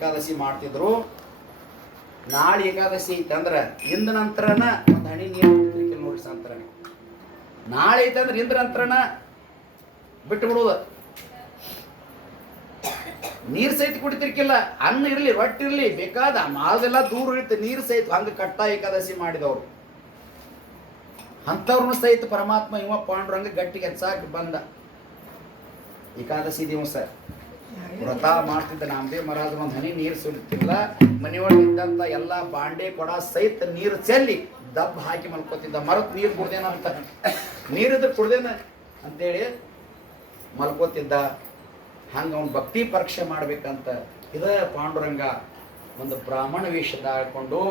ಏಕಾದಶಿ ಮಾಡ್ತಿದ್ರು. ನಾಳೆ ಏಕಾದಶಿ ಐತಂದ್ರೆ ಇಂದ ನಂತರನ ಒಂದು ಹನಿ ನೀರು ಕುಡಿತಿರ್ಕಿಲ್ಲ ನೋಡ್ರಿ ಸಂತರ. ನಾಳೆ ಐತಂದ್ರೆ ಇಂದ ನಂತರನ ಬಿಟ್ಟು ಬಿಡುವುದು. ನೀರು ಸಹಿತ ಕುಡಿತಿರ್ಕಿಲ್ಲ. ಅನ್ನ ಇರಲಿ ರೊಟ್ಟಿ ಇರಲಿ ಬೇಕಾದ ಮಾದೆಲ್ಲ ದೂರ ಇರುತ್ತೆ. ನೀರು ಸಹಿತ ಹಂಗೆ ಕಟ್ಟ ಏಕಾದಶಿ ಮಾಡಿದವರು ಅಂಥವ್ರನ್ನ ಸಹಿತ ಪರಮಾತ್ಮ ಇವ ಪಾಂಡುರಂಗ ಗಟ್ಟಿಗೆ ಹೆಚ್ಚಾಕಿ ಬಂದ. ಏಕಾದಶಿ ದಿವಸ ವ್ರತ ಮಾಡ್ತಿದ್ದ ನಾಮದೇವ್ ಮಹಾರಾಜ ಒಂದು ಹನಿ ನೀರು ಸುರಿತಿಲ್ಲ. ಮನೆಯೊಳಗೆ ಇದ್ದಂತ ಎಲ್ಲ ಬಾಂಡೆ ಕೊಡ ಸಹಿತ ನೀರು ಚೆಲ್ಲಿ ದಬ್ಬ ಹಾಕಿ ಮಲ್ಕೋತಿದ್ದ. ಮರತ್ ನೀರು ಕುಡ್ದೇನ ಅಂತ, ನೀರಿದ್ರೆ ಕುಡ್ದೇನ ಅಂತೇಳಿ ಮಲ್ಕೋತಿದ್ದ. ಹಂಗ ಅವ್ನು ಭಕ್ತಿ ಪರೀಕ್ಷೆ ಮಾಡ್ಬೇಕಂತ ಇದ ಪಾಂಡುರಂಗ ಒಂದು ಬ್ರಾಹ್ಮಣ ವೇಷದ ಆಡ್ಕೊಂಡು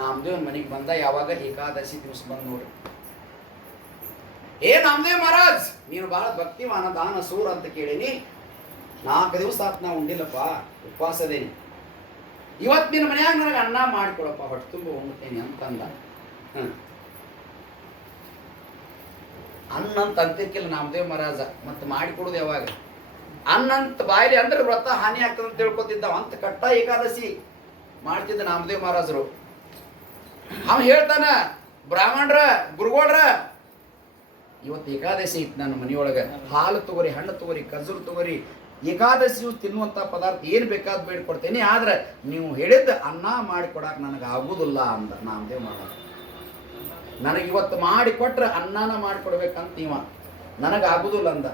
ನಾಮದೇವನ ಮನೆಗೆ ಬಂದ. ಯಾವಾಗ ಏಕಾದಶಿ ದಿವಸ ಬಂದ್ ನೋಡ್ರಿ. ನಾಮದೇವ್ ಮಹಾರಾಜ್ ನೀನು ಬಹಳ ಭಕ್ತಿವಾನ ದಾನ ಸೂರ ಅಂತ ಕೇಳೀನಿ. 4 ದಿವಸ ಆತ್ ನಾ ಉಂಡಿಲ್ಲಪ್ಪ, ಉಪವಾಸದೇನಿ. ಇವತ್ತು ನಿನ್ನ ಮನ್ಯಾಗ ನನಗೆ ಅನ್ನ ಮಾಡಿಕೊಡಪ್ಪ, ಹೊಟ್ಟೆ ತುಂಬ ಉಣ್ತೇನೆ ಅಂತಂದ. ಅನ್ನ ಅಂತ ಅಂತಿರ್ಕಿಲ್ಲ ನಾಮದೇವ್ ಮಹಾರಾಜ. ಮತ್ತೆ ಮಾಡಿಕೊಡುದು ಯಾವಾಗ? ಅನ್ನಂತ ಬಾಯಿಲಿ ಅಂದ್ರೆ ವ್ರತ ಹಾನಿ ಆಗ್ತದೆ ಅಂತ ತಿಳ್ಕೊತಿದ್ದ. ಅಂತ ಕಟ್ಟ ಏಕಾದಶಿ ಮಾಡ್ತಿದ್ದ ನಾಮದೇವ್ ಮಹಾರಾಜರು. ಅವ ಹೇಳ್ತಾನ, ಬ್ರಾಹ್ಮಣರ ಗುರುಗೋಳ್ರ ಇವತ್ತು ಏಕಾದಶಿ ಐತಿ, ನನ್ನ ಮನೆಯೊಳಗೆ ಹಾಲು ತಗೋರಿ, ಹಣ್ಣು ತಗೋರಿ, ಖಜೂರು ತಗೋರಿ, ಏಕಾದಶಿ ತಿನ್ನುವಂಥ ಪದಾರ್ಥ ಏನು ಬೇಕಾದ್ ಬೇಡ್ಕೊಡ್ತೇನೆ, ಆದ್ರೆ ನೀವು ಹೇಳಿದ್ದ ಅನ್ನ ಮಾಡಿಕೊಡಕ್ಕೆ ನನಗೆ ಆಗುದಿಲ್ಲ ಅಂದ ನಾಮದೇವ್ ಮಹಾರಾಜ. ನನಗೆ ಇವತ್ತು ಮಾಡಿಕೊಟ್ರೆ ಅನ್ನನ ಮಾಡಿಕೊಡ್ಬೇಕಂತ ಇವ, ನನಗೆ ಆಗುದಿಲ್ಲ ಅಂದ.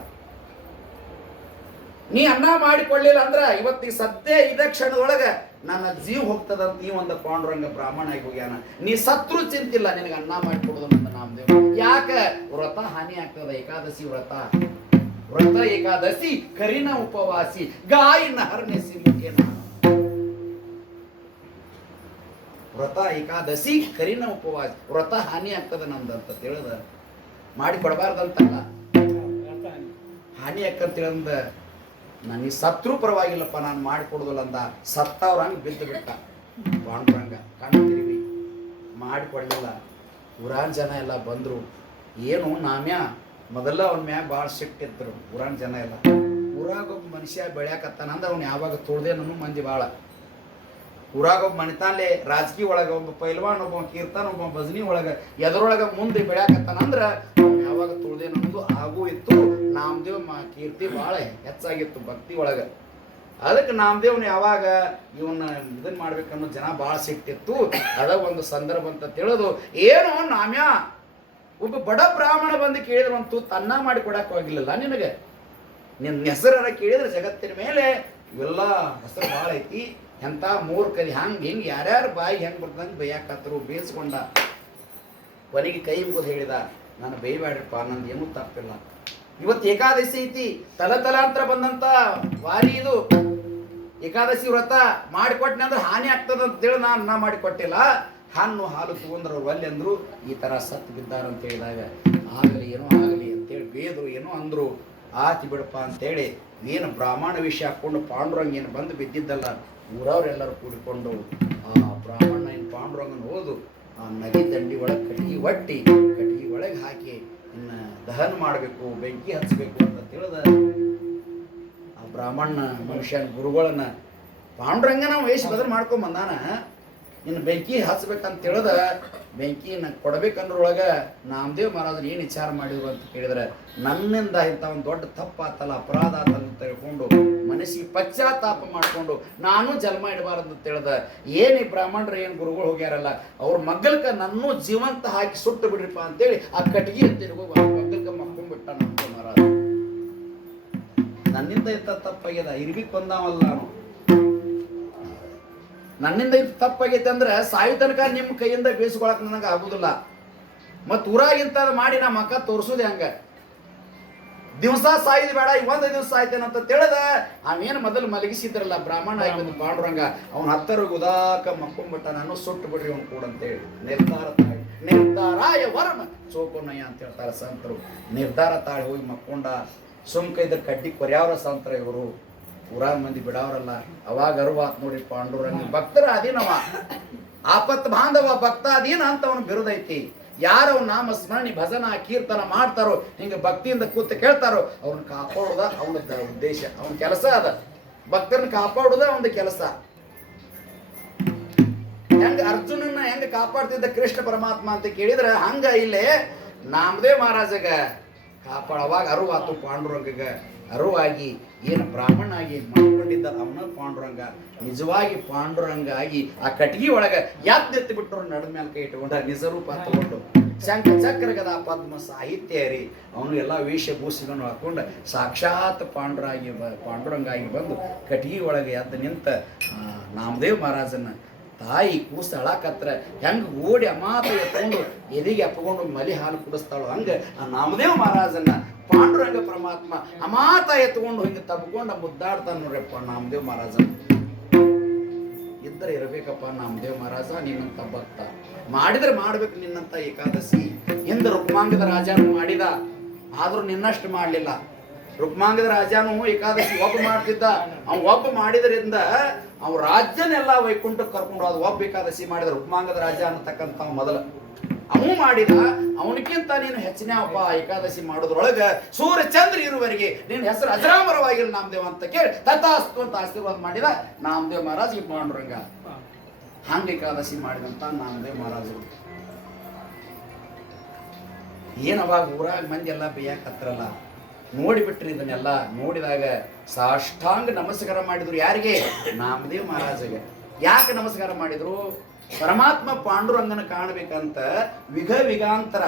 ನೀ ಅನ್ನ ಮಾಡಿಕೊಳ್ಳಿಲ್ಲ ಅಂದ್ರೆ ಇವತ್ತು ಈ ಸದ್ಯ ಇದ ಕ್ಷಣದೊಳಗೆ ನನ್ನ ಜೀವ ಹೋಗ್ತದಂತ ಈ ಒಂದು ಪಾಂಡುರಂಗ ಬ್ರಾಹ್ಮಣ ಆಗಿ ಹೋಗ್ಯಾನ. ನೀ ಸತ್ರು ಚಿಂತಿಲ್ಲ, ನಿನಗೆ ಅನ್ನ ಮಾಡಿಕೊಡುದು ಅಂತ ನಾಮದೇವ್. ಯಾಕೆ? ವ್ರತ ಹಾನಿ ಆಗ್ತದ. ಏಕಾದಶಿ ವ್ರತ ಏಕಾದಶಿ ಕರಿನ ಉಪವಾಸಿ ಗಾಯಿನ ಹರ್ನೆಸಿ ಮುಖೇನ. ವ್ರತ ಏಕಾದಶಿ ಕರಿನ ಉಪವಾಸಿ, ವ್ರತ ಹಾನಿ ಆಗ್ತದ ನಮ್ದಂತ ತಿಳಿದ ಮಾಡಿ ಕೊಡಬಾರ್ದಂತಲ್ಲ, ಹಾನಿ ಆಕ್ಕಂತ ತಿಳಿದ. ನನಗೆ ಸತ್ರು ಪರವಾಗಿಲ್ಲಪ್ಪ, ನಾನು ಮಾಡಿಕೊಡುದಿಲ್ಲ ಅಂದ. ಸತ್ತವ್ರ ಹಂಗೆ ಬಿದ್ದು ಬಿಟ್ಟ ಪಾಂಡುರಂಗ. ಕಣ್ಣು ತಿರುಗಿ ಮಾಡಿಕೊಡ್ಲಿಲ್ಲ. ಊರಾನ್ ಜನ ಎಲ್ಲ ಬಂದರು. ಏನು ನಾಮ್ಯ ಮೊದಲ ಅವನ ಮ್ಯಾಗ ಭಾಳ ಸಿಟ್ಟಿದ್ರು ಊರಾನ್ ಜನ ಎಲ್ಲ. ಊರಾಗ ಒಬ್ಬ ಮನುಷ್ಯ ಬೆಳ್ಯಾಕತ್ತಾನ ಅಂದ್ರೆ ಅವ್ನು ಯಾವಾಗ ತುಳ್ದೇನೂ ಮಂದಿ ಭಾಳ. ಊರಾಗ ಒಬ್ಬ ಮನಿತಾನ್ಲೆ ರಾಜಕೀಯ ಒಳಗೆ ಒಬ್ಬ ಪೈಲ್ವಾನ್, ಒಬ್ಬ ಕೀರ್ತನ, ಒಬ್ಬ ಭಜನಿ ಒಳಗೆ ಎದರೊಳಗೆ ಮುಂದೆ ಬೆಳ್ಯಾಕತ್ತಾನ ಅಂದ್ರೆ ಅವ್ನು ಯಾವಾಗ ತುಳ್ದೇನನ್ನೋದು ಆಗೂ ಇತ್ತು. ನಾಮದೇವ್ ಕೀರ್ತಿ ಭಾಳ ಹೆಚ್ಚಾಗಿತ್ತು ಭಕ್ತಿ ಒಳಗೆ. ಅದಕ್ಕೆ ನಾಮದೇವ್ನ ಯಾವಾಗ ಇವನ್ನ ಇದನ್ನ ಮಾಡ್ಬೇಕನ್ನೋ ಜನ ಭಾಳ ಸಿಟ್ಟಿತ್ತು. ಅದ ಒಂದು ಸಂದರ್ಭ ಅಂತ ತಿಳಿದು, ಏನು ನಾಮ್ಯ ಒಬ್ಬ ಬಡ ಬ್ರಾಹ್ಮಣ ಬಂದು ಕೇಳಿದ್ರೆ ಒಂದು ತುತ್ತು ಅನ್ನ ಮಾಡಿ ಕೊಡಕ್ಕೆ ಹೋಗಿಲ್ಲಲ್ಲ ನಿನಗೆ? ನಿನ್ನ ಹೆಸರನ್ನ ಕೇಳಿದ್ರೆ ಜಗತ್ತಿನ ಮೇಲೆ ಇವೆಲ್ಲ ಹೆಸರು ಭಾಳ ಐತಿ. ಎಂಥ ಮೂರ್ಖರಿ ಹಿಂಗೆ ಯಾರ್ಯಾರು ಬಾಯಿ ಹೆಂಗೆ ಬರ್ತಂಗೆ ಬೈಯಾಕತ್ತರು, ಬೇಯಿಸ್ಕೊಂಡ. ಕೊನೆಗೆ ಕೈ ಮುಗಿದು ಹೇಳಿದ, ನಾನು ಬೈಬೇಡ್ರಪ್ಪ, ನಂದು ಏನೂ ತಪ್ಪಿಲ್ಲ. ಇವತ್ತು ಏಕಾದಶಿ ಐತಿ, ತಲಾಂತರ ಬಂದಂತ ವಾರಿ ಇದು ಏಕಾದಶಿ ವ್ರತ ಮಾಡಿಕೊಟ್ಟನೆ ಅಂದ್ರೆ ಹಾನಿ ಆಗ್ತದ ಅಂತೇಳಿ ನಾನು ಅನ್ನ ಮಾಡಿಕೊಟ್ಟಿಲ್ಲ. ಹಣ್ಣು ಹಾಲು ತಗೊಂಡ್ರು ಅವ್ರು ಒಲ್ಲೆ ಅಂದ್ರು. ಈ ಥರ ಸತ್ತು ಬಿದ್ದಾರ ಅಂತ ಹೇಳಿದಾಗ ಆಗಲಿ ಏನೋ ಆಗಲಿ ಅಂತೇಳಿ ಬೇದ್ರು, ಏನೋ ಅಂದರು. ಆತಿ ಬಿಡಪ್ಪ ಅಂತೇಳಿ ಏನು ಬ್ರಾಹ್ಮಣ ವಿಷಯ ಹಾಕ್ಕೊಂಡು ಪಾಂಡುರಂಗ ಏನು ಬಂದು ಬಿದ್ದಿದ್ದಲ್ಲ, ಊರವ್ರೆಲ್ಲರೂ ಕೂಡಿಕೊಂಡು ಆ ಬ್ರಾಹ್ಮಣ ಏನು ಪಾಂಡುರಂಗನ ಹೋದು ಆ ನದಿ ದಂಡಿ ಒಳಗೆ ಕಟ್ಟಿಗೆ ಒಟ್ಟಿ ಕಟ್ಟಿಗೆ ಒಳಗೆ ಹಾಕಿ ಇನ್ನು ದಹನ ಮಾಡಬೇಕು, ಬೆಂಕಿ ಹಚ್ಚಬೇಕು ಅಂತ ತಿಳಿದ ಆ ಬ್ರಾಹ್ಮಣ ಮನುಷ್ಯನ ಗುರುಗಳನ್ನ ಪಾಂಡುರಂಗನ ವೇಷ ಬದಲು ಮಾಡ್ಕೊಂಬಂದಾನ. ಇನ್ನು ಬೆಂಕಿ ಹಚ್ಬೇಕಂತ ತಿಳಿದ ಬೆಂಕಿನ ಕೊಡ್ಬೇಕಂದ್ರೊಳಗೆ ನಾಮದೇವ್ ಮಹಾರಾಜರು ಏನು ವಿಚಾರ ಮಾಡಿದ್ರು ಅಂತ ಕೇಳಿದ್ರೆ, ನನ್ನಿಂದ ಇಂಥ ಒಂದು ದೊಡ್ಡ ತಪ್ಪಾತಲ್ಲ, ಅಪರಾಧ ಆತಲ್ಲ ಅಂತ ತಿಳ್ಕೊಂಡು ಮನಸ್ಸಿಗೆ ಪಶ್ಚಾತ್ತಾಪ ಮಾಡಿಕೊಂಡು ನಾನು ಜನ್ಮ ಇಡಬಾರದು ಅಂತ ತಿಳಿದ. ಏನು ಈ ಬ್ರಾಹ್ಮಣರು ಏನು ಗುರುಗಳು ಹೋಗ್ಯಾರಲ್ಲ ಅವ್ರ ಮಗ್ಗಲ್ಕ ನನ್ನೂ ಜೀವಂತ ಹಾಕಿ ಸುಟ್ಟು ಬಿಡ್ರಿಪ್ಪ ಅಂತೇಳಿ ಆ ಕಟ್ಟಿಗೆ ತಿರುಗೋ ಮಗ್ಗಲ್ಕ ಮಕ್ಕೊಂಡ್ಬಿಟ್ಟ ನಾಮದೇವ್ ಮಹಾರಾಜ. ನನ್ನಿಂದ ಇಂಥ ತಪ್ಪಾಗ್ಯದ, ಇರ್ಬಿಕ್ ಬಂದಾವಲ್ಲ ನಾನು, ನನ್ನಿಂದ ಇದು ತಪ್ಪಾಗೈತೆ ಅಂದ್ರೆ ಸಾಯಿ ತನಕ ನಿಮ್ಮ ಕೈಯಿಂದ ಬೇಯಿಸ್ಕೊಳಕ್ ನನಗೆ ಆಗುದಿಲ್ಲ. ಮತ್ತು ಊರಾಗಿಂತ ಮಾಡಿ ನಾ ಮಕ್ಕ ತೋರಿಸೋದು ಹೆಂಗ? ದಿವಸ ಸಾಯಿದ್ ಬೇಡ, ಒಂದು ದಿವಸ ಸಾಯ್ತೇನಂತ ತಿಳಿದ ಅವೇನು ಮೊದಲು ಮಲಗಿಸಿದ್ರಲ್ಲ ಬ್ರಾಹ್ಮಣ ಆಗಿದ್ದು ಪಾಂಡುರಂಗ, ಅವ್ನ ಹತ್ತರ ಉದಾಕ ಮಕ್ಕೊಂಡ್ಬಿಟ್ಟ. ನಾನು ಸುಟ್ಟು ಬಿಡ್ರಿ ಅವ್ನು ಕೂಡ ಅಂತೇಳಿ ನಿರ್ಧಾರಾಯ ವರ್ಮ ಚೋಕೋನಯ್ಯ ಅಂತ ಹೇಳ್ತಾರೆ ಸಂತರು. ನಿರ್ಧಾರ ತಾಳಿ ಹೋಗಿ ಮಕ್ಕೊಂಡ. ಸುಮ್ಕ ಇದ್ರ ಕಡ್ಡಿ ಕೊರ್ಯಾವ್ರ ಸಂತರ ಇವರು, ಊರಾಗ ಮಂದಿ ಬಿಡಾವ್ರಲ್ಲ. ಅವಾಗ ಅರುವಾತ್ ನೋಡಿ ಪಾಂಡುರಂಗ ಭಕ್ತರ ಅಧೀನವ, ಆಪತ್ ಬಾಂಧವ ಭಕ್ತ ಅಧೀನ ಅಂತ ಅವನು ಬಿರುದೈತಿ. ಯಾರು ನಾಮ ಸ್ಮರಣೆ ಭಜನ ಕೀರ್ತನ ಮಾಡ್ತಾರೋ, ಹಿಂಗೆ ಭಕ್ತಿಯಿಂದ ಕೂತು ಕೇಳ್ತಾರೋ ಅವ್ರನ್ನ ಕಾಪಾಡೋದ ಅವನ ಉದ್ದೇಶ, ಅವನ ಕೆಲಸ ಅದ. ಭಕ್ತರನ್ನ ಕಾಪಾಡೋದ ಒಂದು ಕೆಲಸ. ಹೆಂಗ ಅರ್ಜುನನ್ನ ಹೆಂಗ ಕಾಪಾಡ್ತಿದ್ದ ಕೃಷ್ಣ ಪರಮಾತ್ಮ ಅಂತ ಕೇಳಿದ್ರೆ ಹಂಗ ಇಲ್ಲೇ ನಾಮದೇವ್ ಮಹಾರಾಜಗ ಕಾಪಾಡುವಾಗ ಅರುವಾತು ಪಾಂಡುರಂಗಗ ಅರುವಾಗಿ ಏನು ಬ್ರಾಹ್ಮಣ ಆಗಿ ಮಾಡ್ಕೊಂಡಿದ್ದ ಅವನ ಪಾಂಡುರಂಗ ನಿಜವಾಗಿ ಪಾಂಡುರಂಗ ಆಗಿ ಆ ಕಟ್ಗಿ ಒಳಗ ಎತ್ತಿ ಬಿಟ್ಟರು ನಡದ ಮೇಲೆ ಕೈ ಇಟ್ಕೊಂಡ ನಿಜ ರೂಪ ತಗೊಂಡು ಶಂಖ ಚಕ್ರಗದ ಪದ್ಮ ಸಾಹಿತ್ಯ ರೀ ಅವನು ಎಲ್ಲ ವೇಷಭೂಷಿಗಳನ್ನು ಹಾಕೊಂಡು ಸಾಕ್ಷಾತ್ ಪಾಂಡುರಂಗಾಗಿ ಬಂದು ಕಟ್ಗಿ ಒಳಗೆ ಎದ್ದು ನಿಂತ ನಾಮದೇವ್ ಮಹಾರಾಜನ ತಾಯಿ ಕೂಸ ಅಳಕತ್ರ ಹೆಂಗೆ ಓಡಿ ಅಮಾತ ಎತ್ಕೊಂಡು ಎದಿಗೆ ಅಪ್ಕೊಂಡು ಮಲಿ ಹಾಲು ಕುಡಿಸ್ತಾಳು ಹಂಗೆ ಆ ನಾಮದೇವ್ ಮಹಾರಾಜನ ಪಾಂಡುರಂಗ ಪರಮಾತ್ಮ ಅಮಾತ ಎತ್ಕೊಂಡು ಹಿಂಗೆ ತಬ್ಕೊಂಡು ಮುದ್ದಾಡ್ತಾನೆ ನೋಡ್ರಪ್ಪ ನಾಮದೇವ್ ಮಹಾರಾಜನ. ಇದ್ದರೆ ಇರಬೇಕಪ್ಪ ನಾಮದೇವ್ ಮಹಾರಾಜ ನಿನ್ನಂತ ಭಕ್ತ, ಮಾಡಿದ್ರೆ ಮಾಡ್ಬೇಕು ನಿನ್ನಂತ ಏಕಾದಶಿ. ಹಿಂದೆ ರುಕ್ಮಾಂಗದ ರಾಜನು ಮಾಡಿದ, ಆದ್ರೂ ನಿನ್ನಷ್ಟು ಮಾಡಲಿಲ್ಲ. ರುಕ್ಮಾಂಗದ ರಾಜನು ಏಕಾದಶಿ ಒಬ್ಬ ಮಾಡ್ತಿದ್ದ, ಒಬ್ಬ ಮಾಡಿದ್ರಿಂದ ಅವ್ ರಾಜ್ಯನೆಲ್ಲ ವೈಕುಂಠಕ್ಕೆ ಕರ್ಕೊಂಡು ಹೋದ. ಒಬ್ಬ ಏಕಾದಶಿ ಮಾಡಿದ ರುಕ್ಮಾಂಗದ ರಾಜ ಅನ್ನತಕ್ಕಂಥ ಮೊದಲ ಅವನು ಮಾಡಿದ. ಅವನಕ್ಕಿಂತ ನೀನು ಹೆಚ್ಚಿನ ಒಬ್ಬ ಏಕಾದಶಿ ಮಾಡೋದ್ರೊಳಗ ಸೂರ್ಯ ಚಂದ್ರ ಇರುವವರೆಗೆ ನಿನ್ನ ಹೆಸರು ಅಜರಾಮರವಾಗಿಲ್ಲ ನಾಮದೇವ್ ಅಂತ ಕೇಳಿ ತಥಾಸ್ತು ಅಂತ ಆಶೀರ್ವಾದ ಮಾಡಿದ ನಾಮದೇವ್ ಮಹಾರಾಜ್ ಪಾಂಡುರಂಗ. ಹಂಗ ಏಕಾದಶಿ ಮಾಡಿದಂತ ನಾಮದೇವ್ ಮಹಾರಾಜರು ಏನವಾಗ ಊರಾಗ ಮಂದಿ ಎಲ್ಲ ಬೇಯಕತ್ರಲ್ಲ ನೋಡಿಬಿಟ್ರಿ. ಇದನ್ನೆಲ್ಲ ನೋಡಿದಾಗ ಸಾಷ್ಟಾಂಗ ನಮಸ್ಕಾರ ಮಾಡಿದ್ರು. ಯಾರಿಗೆ? ನಾಮದೇವ್ ಮಹಾರಾಜಗೆ. ಯಾಕೆ ನಮಸ್ಕಾರ ಮಾಡಿದ್ರು? ಪರಮಾತ್ಮ ಪಾಂಡುರಂಗನ ಕಾಣಬೇಕಂತ ವಿಗಾಂತರ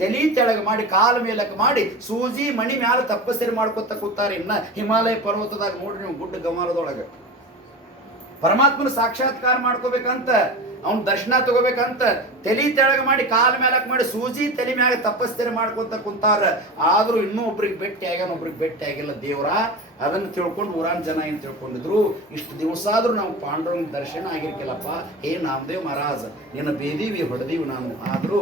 ತಲಿ ತೆಳಗ ಮಾಡಿ ಕಾಲ ಮೇಲಕ್ಕೆ ಮಾಡಿ ಸೂಜಿ ಮಣಿ ಮ್ಯಾಲ ತಪಸ್ಸರಿ ಮಾಡ್ಕೊತ ಕೂತಾರೆ. ಇನ್ನ ಹಿಮಾಲಯ ಪರ್ವತದಾಗ ನೋಡ್ರಿ ನೀವು ಗುಡ್ಡ ಗಮನದೊಳಗ ಪರಮಾತ್ಮನ ಸಾಕ್ಷಾತ್ಕಾರ ಮಾಡ್ಕೋಬೇಕಂತ ಅವ್ನ ದರ್ಶನ ತಗೋಬೇಕಂತ ತಲಿ ತೆಳಗ ಮಾಡಿ ಕಾಲ ಮೇಲಕ್ ಮಾಡಿ ಸೂಜಿ ತಲೆ ಮ್ಯಾಗ ತಪಸ್ಸರಿ ಮಾಡ್ಕೊಂತ ಕುಂತಾರ. ಆದ್ರೂ ಇನ್ನೂ ಒಬ್ರಿಗೆ ಭೇಟಿ ಆಗ್ಯಾನ, ಒಬ್ರಿಗೆ ಭೇಟಿ ಆಗಿಲ್ಲ ದೇವ್ರ. ಅದನ್ನು ತಿಳ್ಕೊಂಡು ಊರಾನ್ ಜನ ಏನ್ ತಿಳ್ಕೊಂಡಿದ್ರು, ಇಷ್ಟು ದಿವಸ ಆದ್ರೂ ನಾವು ಪಾಂಡುರಂಗ ದರ್ಶನ ಆಗಿರ್ಕಿಲ್ಲಪ್ಪ. ಹೇ ನಾಮದೇವ್ ಮಹಾರಾಜ್, ನಿನ್ನ ಬೇದೀವಿ ಹೊಡೆದೀವಿ ನಾವು, ಆದ್ರೂ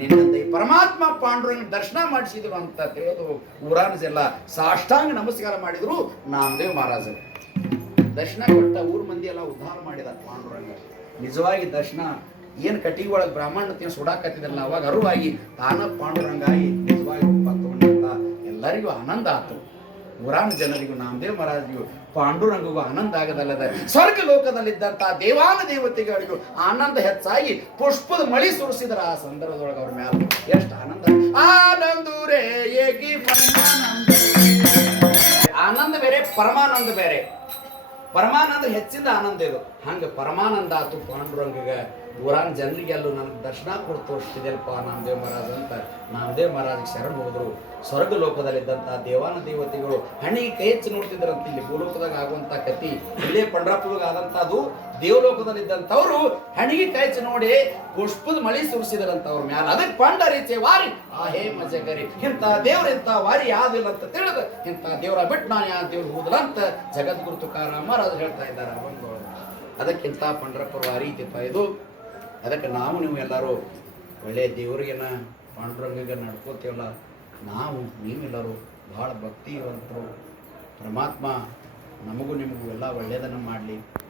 ನಿನ್ನ ಪರಮಾತ್ಮ ಪಾಂಡುರಂಗ ದರ್ಶನ ಮಾಡಿಸಿದ್ರು ಅಂತ ತಿಳಿದು ಊರಾನ್ ಜನ ಸಾಷ್ಟಾಂಗ ನಮಸ್ಕಾರ ಮಾಡಿದ್ರು ನಾಮದೇವ್ ಮಹಾರಾಜ. ದರ್ಶನ ಕೊಟ್ಟ ಊರ್ ಮಂದಿ ಎಲ್ಲ ಉದ್ಧಾರ ಮಾಡಿದ ಪಾಂಡುರಂಗ. ನಿಜವಾಗಿ ದರ್ಶನ ಏನು ಕಟ್ಟಿಗೆ ಒಳಗೆ ಬ್ರಾಹ್ಮಣ ಸುಡಾಕತ್ತಿದ್ರಲ್ಲ ಅವಾಗ ಅರುವಾಗಿ ತಾನ ಪಾಂಡುರಂಗಾಗಿ ನಿಜವಾಗಿ ತಗೊಂಡಂತ ಎಲ್ಲರಿಗೂ ಆನಂದ ಆಯ್ತು. ಊರಾನ ಜನರಿಗೂ ನಾಮದೇವ್ ಮಹಾರಾಜಿಗೂ ಪಾಂಡುರಂಗಿಗೂ ಆನಂದ ಆಗದಲ್ಲದ ಸ್ವರ್ಗ ಲೋಕದಲ್ಲಿದ್ದಂತ ದೇವಾನ ದೇವತೆಗಳಿಗೂ ಆನಂದ ಹೆಚ್ಚಾಗಿ ಪುಷ್ಪದ ಮಳಿ ಸುರಿಸಿದ್ರ. ಆ ಸಂದರ್ಭದೊಳಗೆ ಅವ್ರ ಮ್ಯಾಲ ಎಷ್ಟು ಆನಂದ. ಆನಂದೂರೇ ಏಕಿ ಆನಂದ ಬೇರೆ, ಪರಮಾನಂದ ಬೇರೆ. ಪರಮಾನಂದ ಹೆಚ್ಚಿದ ಆನಂದ ಇದು. ಹಂಗ ಪರಮಾನಂದ ಆತು ಪಾಂಡುರಂಗ. ಊರಾನ್ ಜನರಿಗೆಲ್ಲೂ ನನಗೆ ದರ್ಶನ ಕೊಟ್ಟು ತೋರಿಸ್ತಿದೆಯಲ್ಪ ನಾಮದೇವ್ ಮಹಾರಾಜ್ ಅಂತ ನಾಮದೇವ್ ಮಹಾರಾಜಿಗೆ ಶರಣ್ ಹೋದ್ರು. ಸ್ವರ್ಗ ಲೋಕದಲ್ಲಿದ್ದಂಥ ದೇವಾನ ದೇವತೆಗಳು ಹಣ್ಣಿಗೆ ಕೈ ಹೆಚ್ಚು ನೋಡ್ತಿದ್ರಂತ. ಇಲ್ಲಿ ಭೂಲೋಕದಾಗ ಆಗುವಂಥ ಕತಿ ಇಲ್ಲೇ ಪಂಡ್ರಾಪುರದಾಗ ಆದಂಥದ್ದು. ದೇವಲೋಕದಲ್ಲಿದ್ದಂಥವ್ರು ಹಣ್ಣಿಗೆ ಕೈ ಹೆಚ್ಚು ನೋಡಿ ಪುಷ್ಪದ ಮಳಿ ಸುರಿಸಿದ್ರಂತ ಅವ್ರ ಮ್ಯಾಲ. ಅದಕ್ಕೆ ಪಂಡ ರೀತಿಯ ವಾರಿ ಆ ಹೇ ಮಜಗರಿ, ಇಂಥ ದೇವ್ರ ಇಂಥ ವಾರಿ ಯಾವ್ದಿಲ್ಲ ಅಂತ ತಿಳಿದ ಇಂಥ ದೇವ್ರ ಬಿಟ್ಟು ನಾನು ಯಾವ ದೇವ್ರು ಹೋದಲ್ಲ ಅಂತ ಜಗದ್ಗುರು ತುಕಾರಾಮ ಮಹಾರಾಜ್ ಹೇಳ್ತಾ ಇದ್ದಾರೆ. ಅದಕ್ಕಿಂತ ಪಂಡ್ರಪುರ ವಾರಿ ಇದೀಪ ಇದು. ಅದಕ್ಕೆ ನಾವು ನೀವು ಎಲ್ಲರೂ ಒಳ್ಳೆಯ ದೇವರಿಗೆನ ಪಾಂಡುರಂಗಿಗೆ ನಡ್ಕೋತೀವಲ್ಲ, ನಾವು ನೀವೆಲ್ಲರೂ ಭಾಳ ಭಕ್ತಿವಂತರು. ಪರಮಾತ್ಮ ನಮಗೂ ನಿಮಗೂ ಎಲ್ಲ ಒಳ್ಳೆಯದನ್ನು ಮಾಡಲಿ.